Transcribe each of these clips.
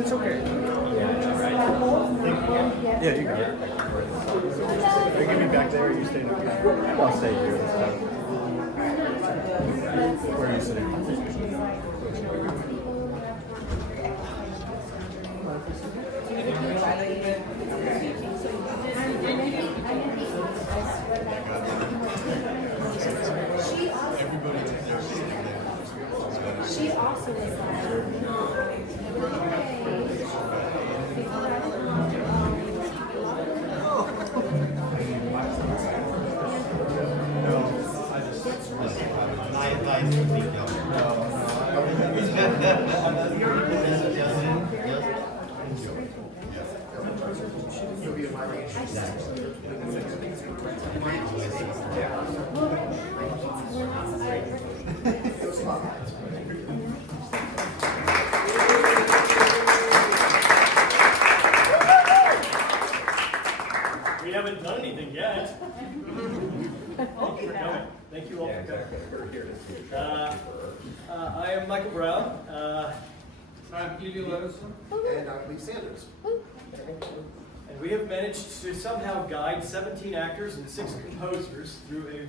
It's okay. Yeah, you got it. Are you gonna be back there or are you staying up here? I'll stay here this time. Where are you sitting? She also was We haven't done anything yet. Thank you all for coming. I am Michael Brown. I'm Evie Levison. And I'm Lee Sanders. And we have managed to somehow guide 17 actors and 6 composers through a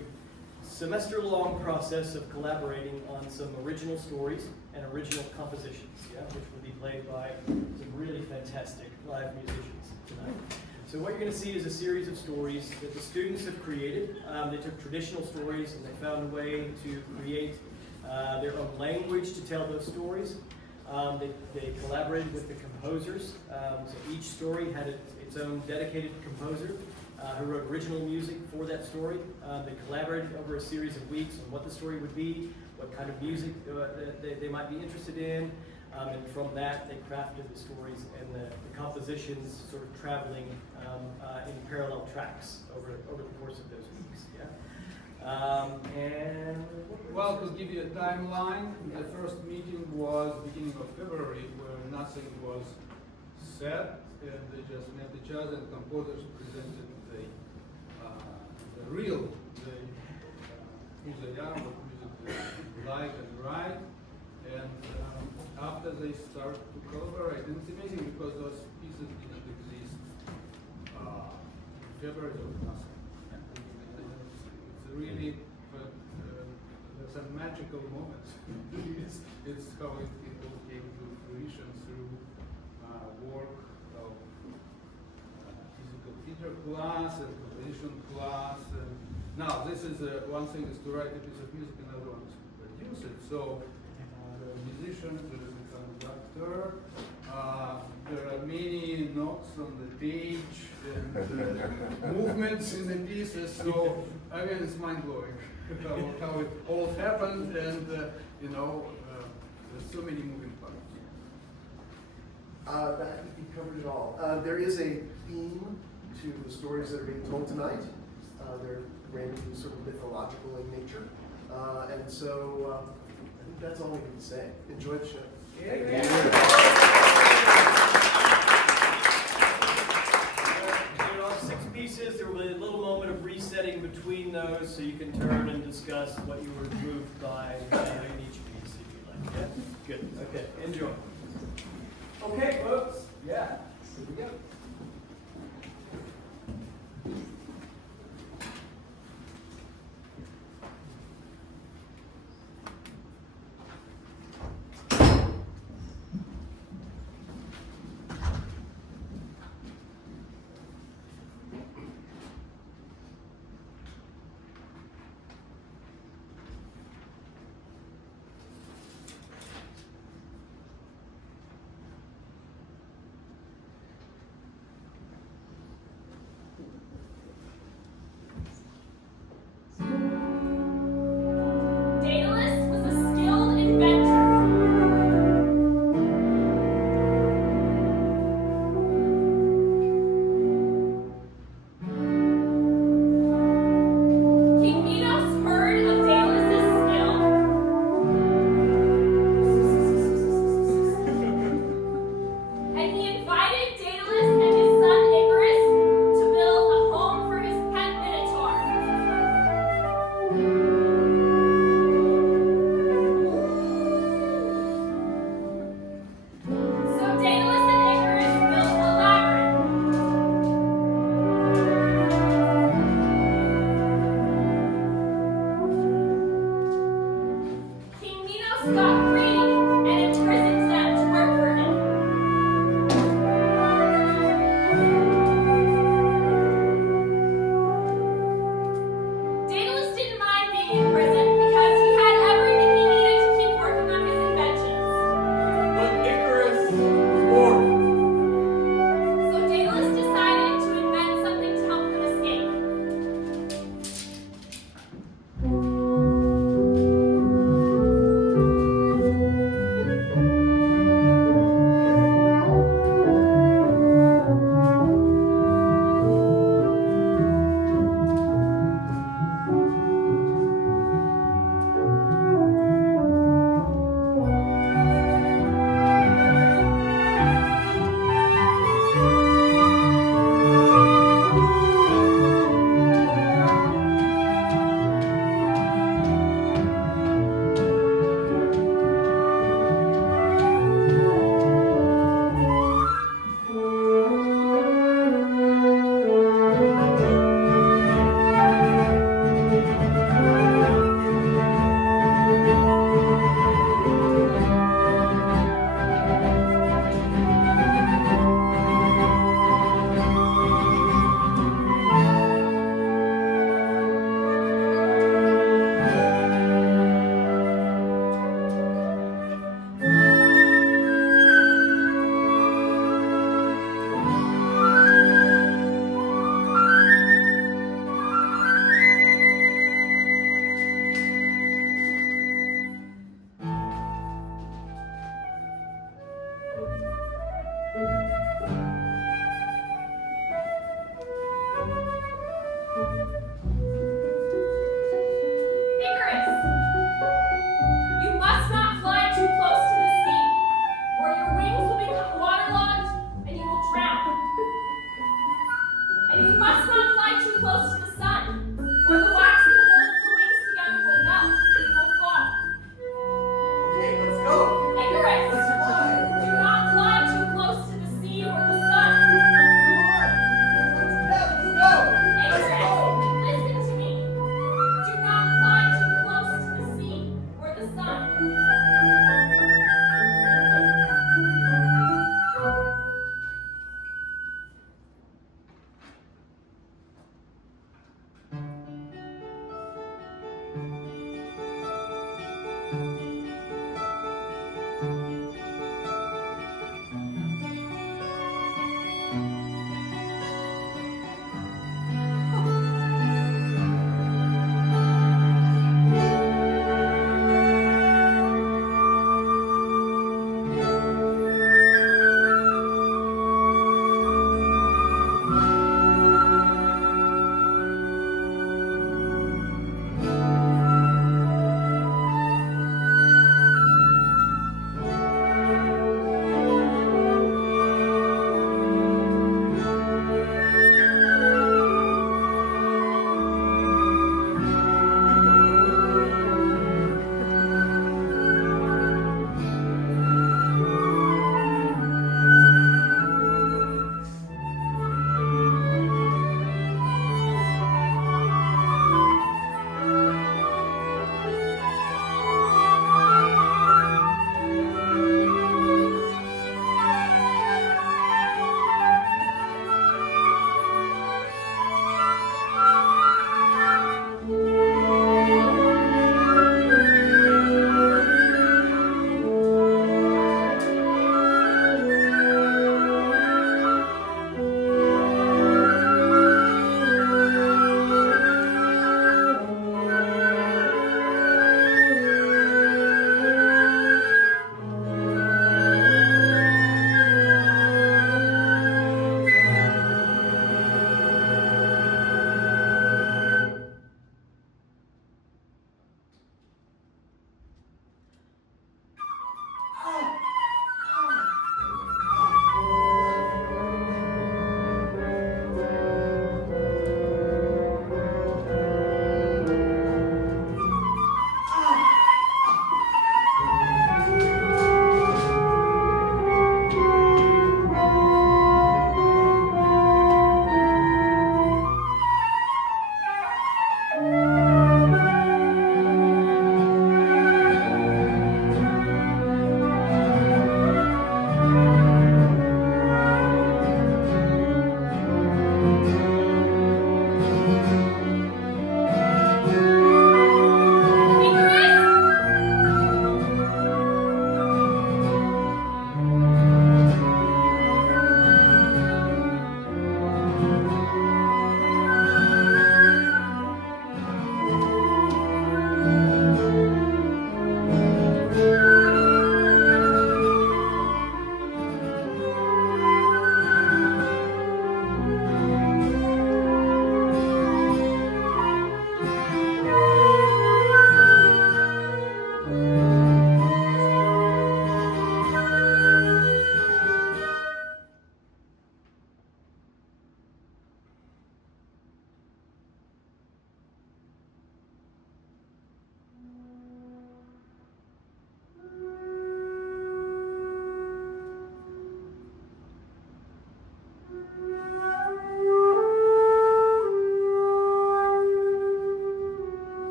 semester-long process of collaborating on some original stories and original compositions, which will be played by some really fantastic live musicians tonight. So what you're going to see is a series of stories that the students have created. They took traditional stories and they found a way to create their own language to tell those stories. They collaborated with the composers. So each story had its own dedicated composer who wrote original music for that story. They collaborated over a series of weeks on what the story would be, what kind of music they might be interested in. And from that, they crafted the stories and the compositions sort of traveling in parallel tracks over the course of those weeks. Well, to give you a timeline, the first meeting was beginning of February, where nothing was said, and they just met each other, and composers presented the real, who they are, what music they like and write, and after they start to collaborate, and it's amazing because those pieces didn't exist in February or nothing. It's really some magical moments. it's how it all came to fruition through work of physical theater class and composition class. And now this is one thing is to write a piece of music, another one is to produce it. So there are musicians, there is a conductor, there are many notes on the page and movements in the pieces. So I mean, it's mind blowing how it all happened, and there's so many moving parts. I think you covered it all. There is a theme to the stories that are being told tonight. They're ranging sort of mythological in nature, and so I think that's all we can say. Enjoy the show. There are 6 pieces. There will be a little moment of resetting between those, so you can turn and discuss what you were moved by in each piece, if you like. Yeah? Good. Okay. Enjoy. Okay, folks. Yeah. Here we go.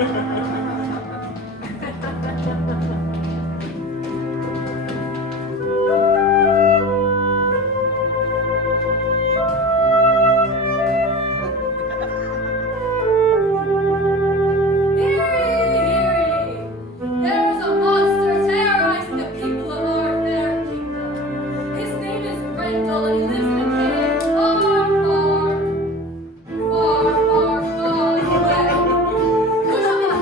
There is a monster terrorizing the people of our fair kingdom. His name is Grendel, and he lives in a cave far, far, far, far, far away. Could not be the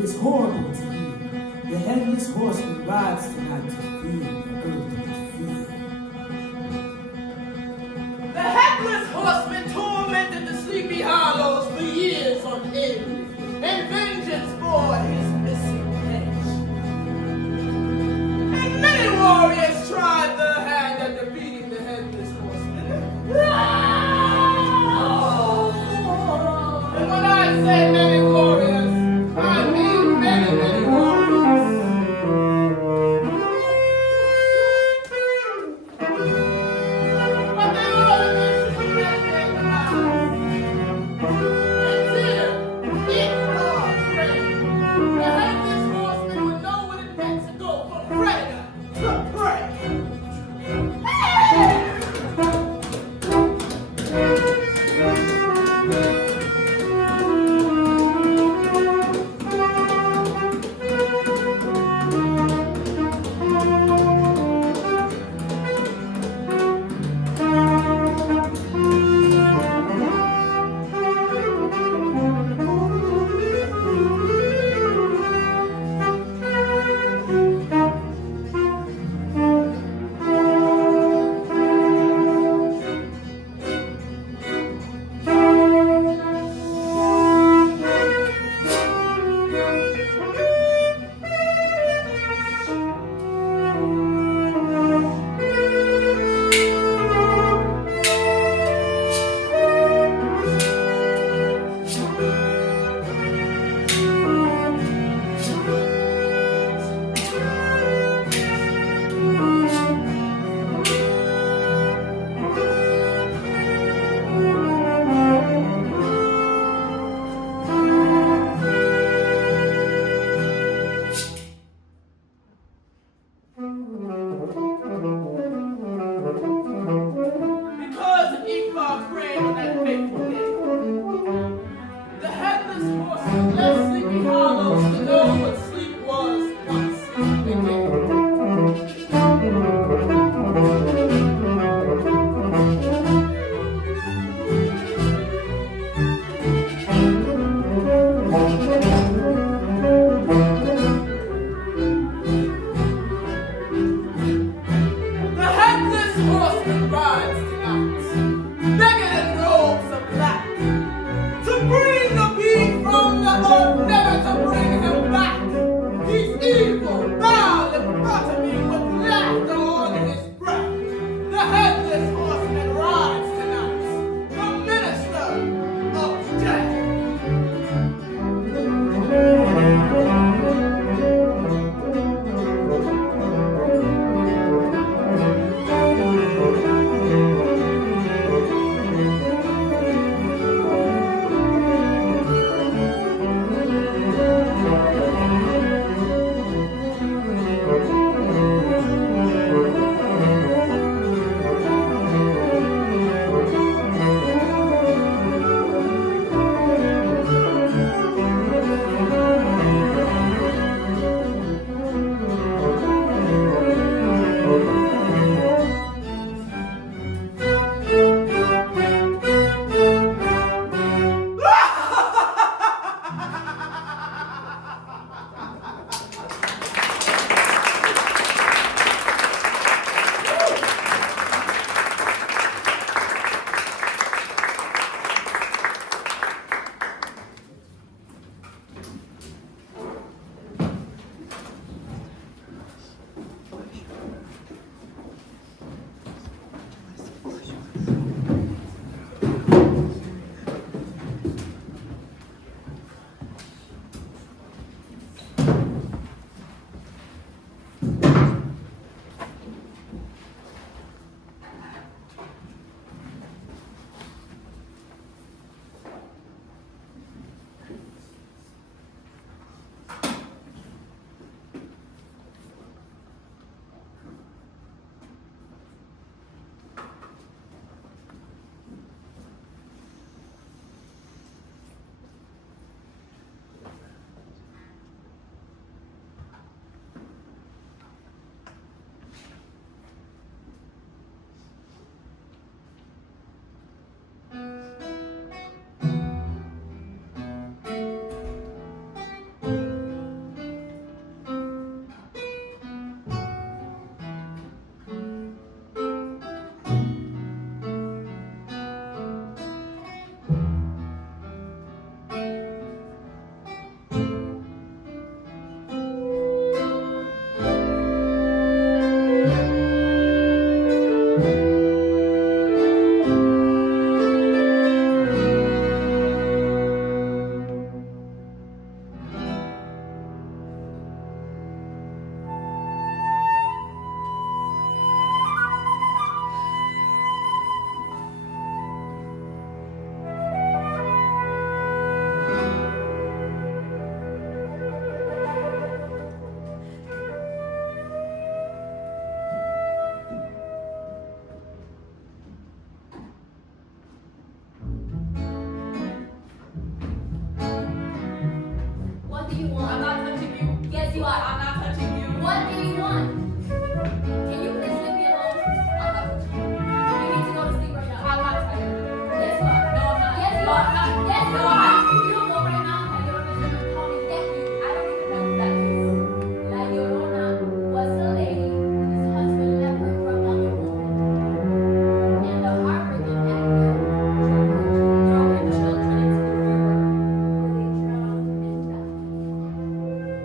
It is horrible to hear. The headless horseman rides tonight to feel the earth is free. The headless horseman tormented the sleepy hollows for years on end, in vengeance for his missing edge. And many warriors tried their hand at defeating the headless horseman. And when I say many warriors, I mean many, many warriors. But they all eventually met their demise. Until, in God's reign, the headless horseman would know what it meant to go from predator to prey. Hey! Because of Ephah Crane on that fateful day, the headless horseman left Sleepy Hollows to know what sleep was once again. The headless horseman rides tonight, begging in robes of black, to bring the beast from the earth, never to bring him back. I'm not touching you. Yes, you are. I'm not touching you. What do you want? Can you please leave me alone? I'm not touching you. You need to go to sleep right now. I'm not tired. Yes, you are. No, I'm not. Yes, you are. Yes, you are. If you don't go right now, I get up and call me get you. I don't even know who that is. La Llorona was a lady whose husband left her for another woman. And the heartbreaking anger drove her children into the river where they drowned and died.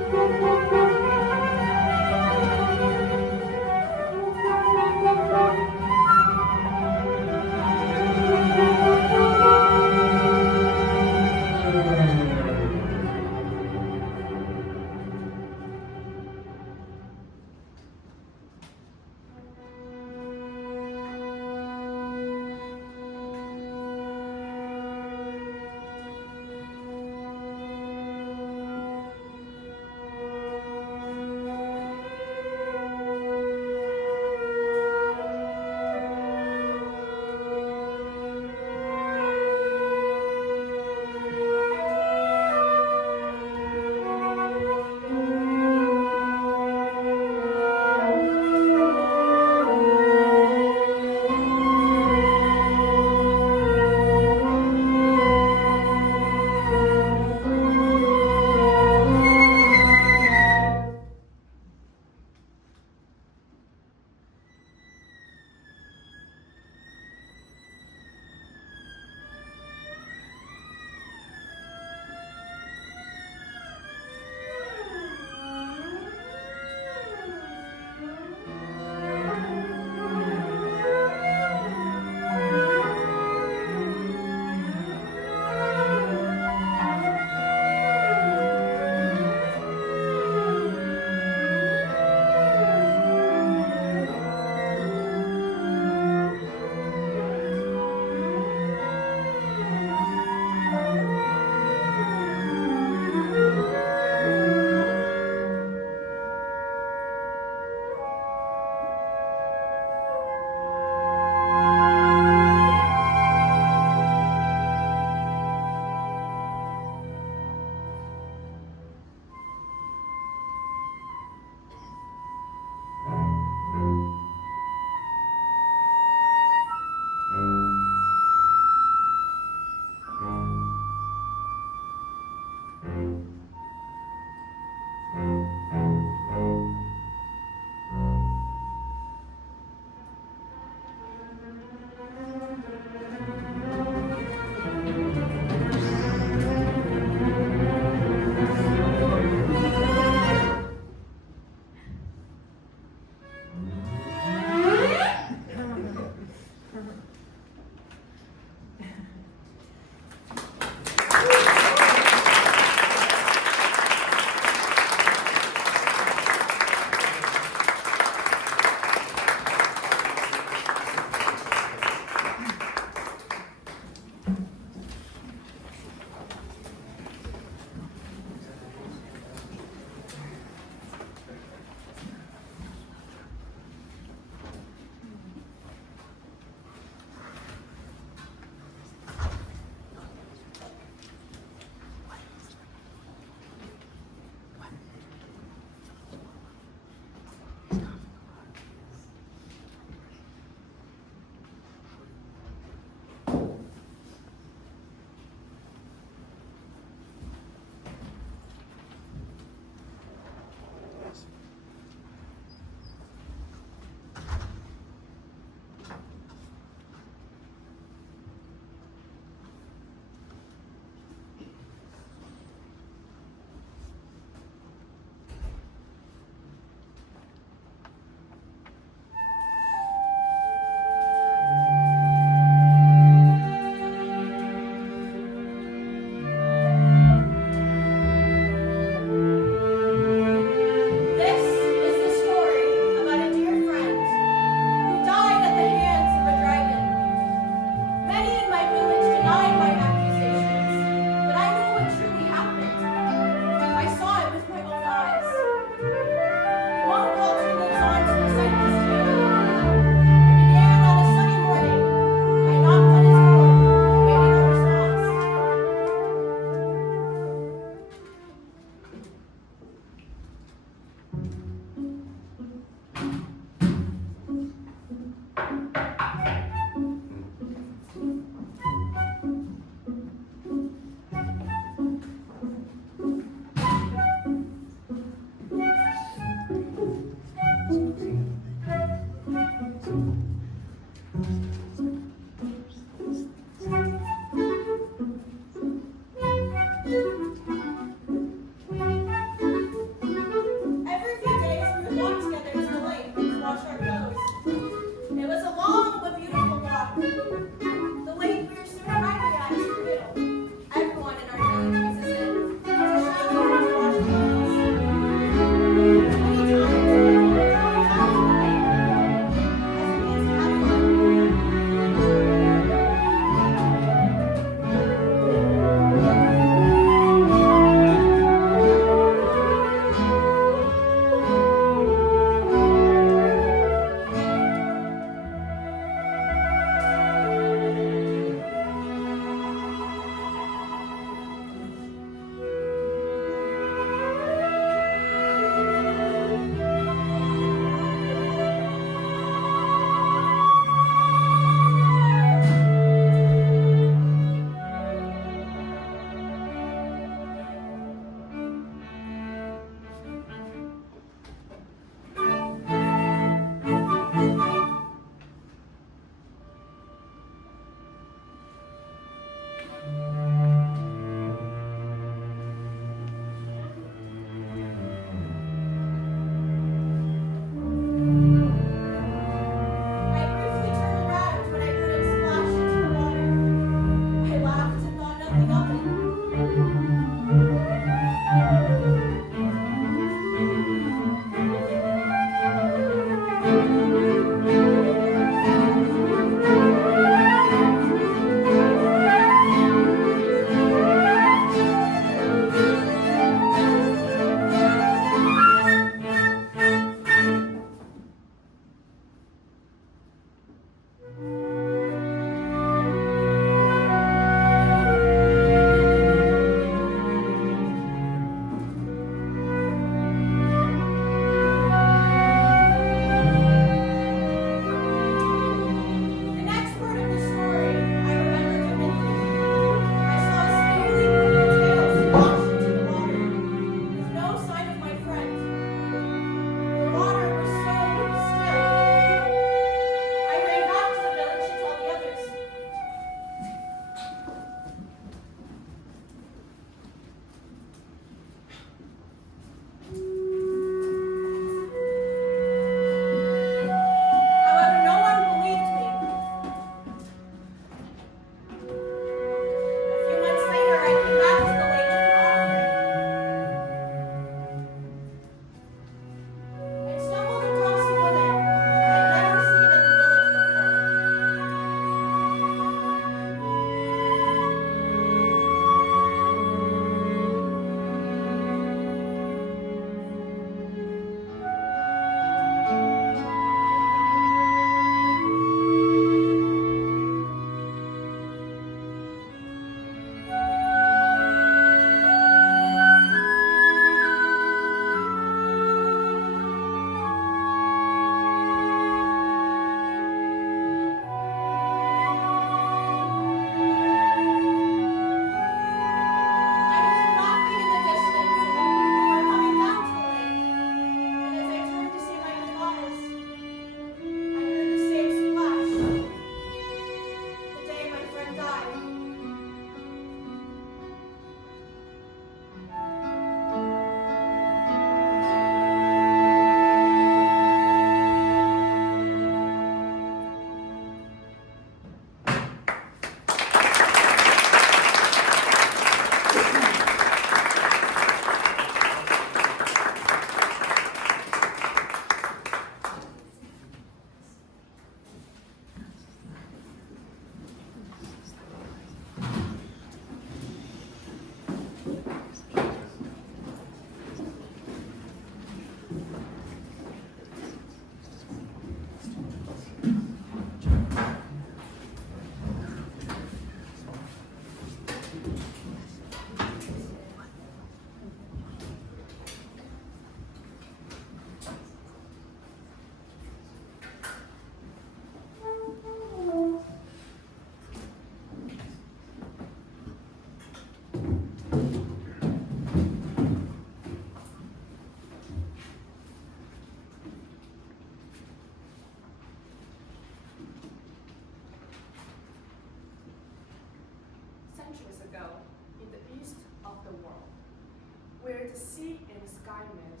the sea and sky met,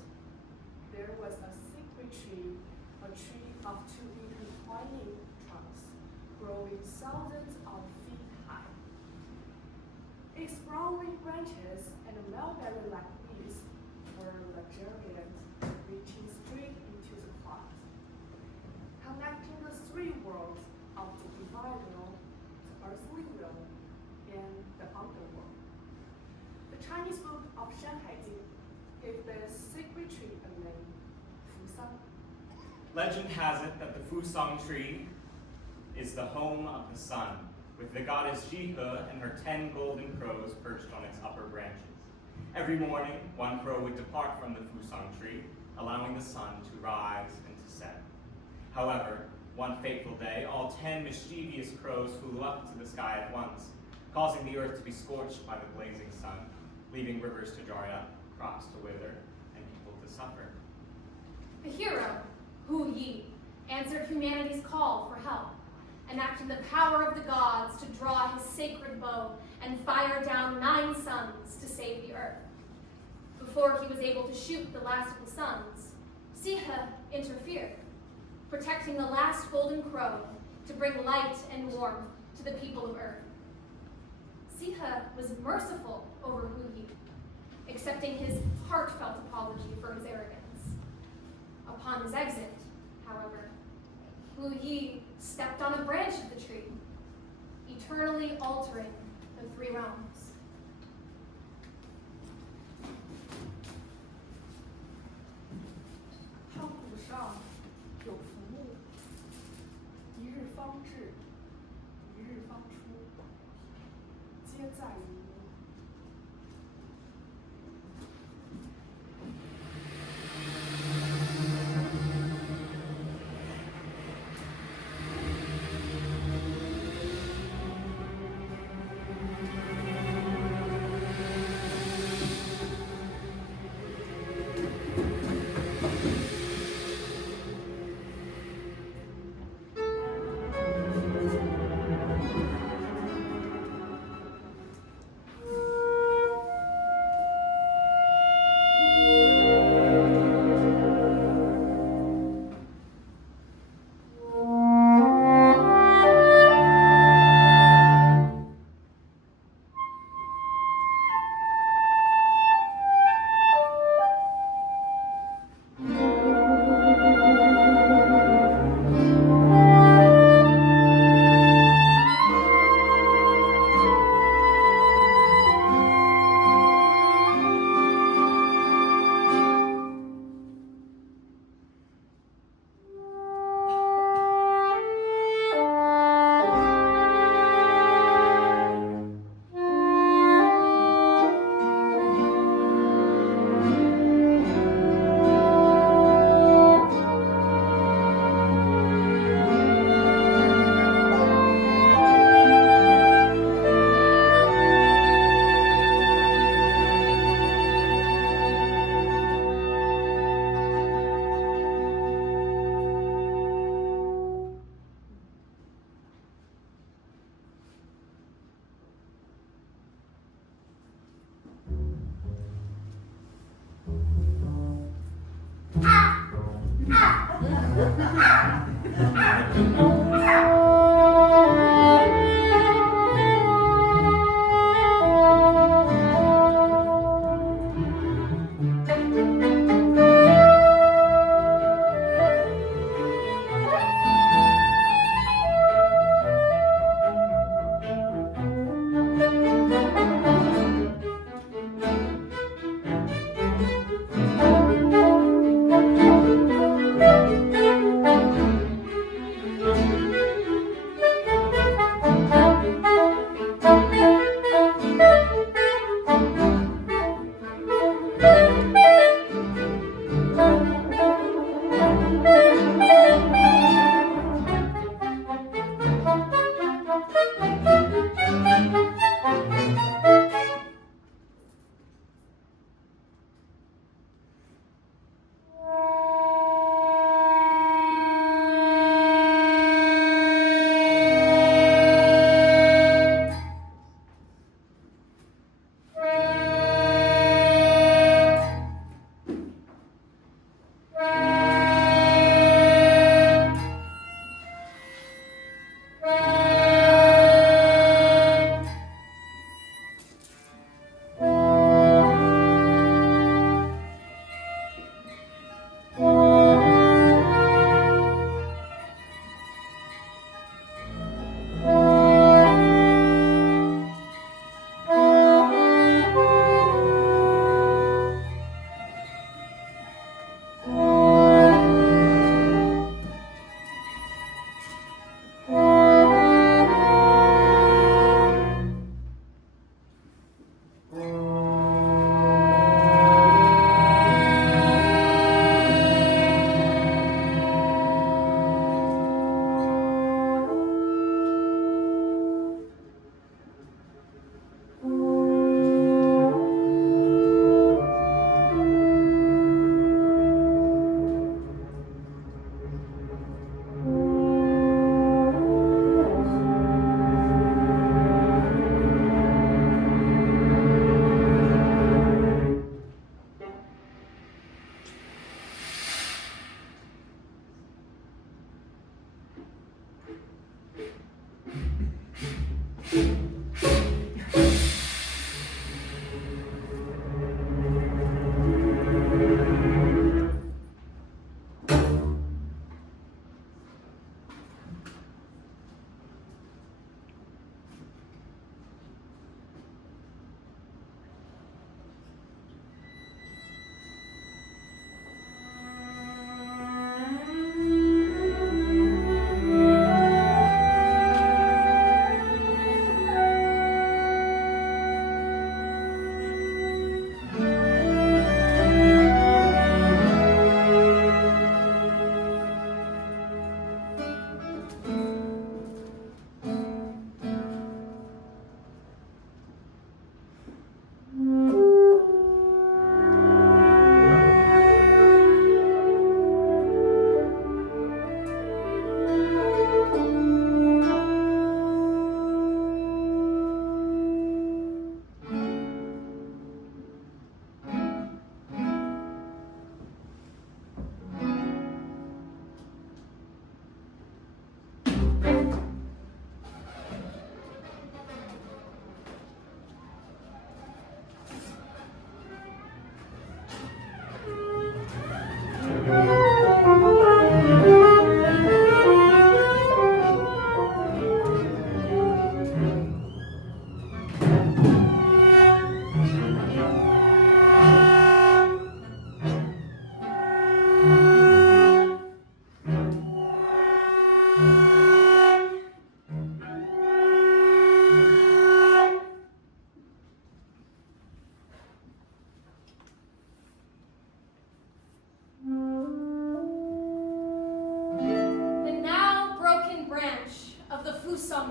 there was a secret tree, a tree of two intertwining trunks, growing thousands of feet high. Its brown branches and mulberry-like leaves were luxuriant, reaching straight into the clouds, connecting the three worlds of the divine realm, the earthly realm, and the underworld. The Chinese book of Shanghai Jing gave the secret tree a name, Fusang. Legend has it that the Fusang tree is the home of the sun, with the goddess Jihe and her 10 golden crows perched on its upper branches. Every morning, one crow would depart from the Fusang tree, allowing the sun to rise and to set. However, one fateful day, all 10 mischievous crows flew up to the sky at once, causing the earth to be scorched by the blazing sun, leaving rivers to dry up, crops to wither, and people to suffer. The hero, Hu Yi, answered humanity's call for help, enacting the power of the gods to draw his sacred bow and fire down 9 suns to save the earth. Before he was able to shoot the last of the suns, Sihe interfered, protecting the last golden crow to bring light and warmth to the people of earth. Sihe was merciful over Hu Yi, accepting his heartfelt apology for his arrogance. Upon his exit, however, Hu Yi stepped on a branch of the tree, eternally altering the 3 realms. 汤谷上有浮木，一日方至，一日方出，皆在于无。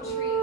Song tree.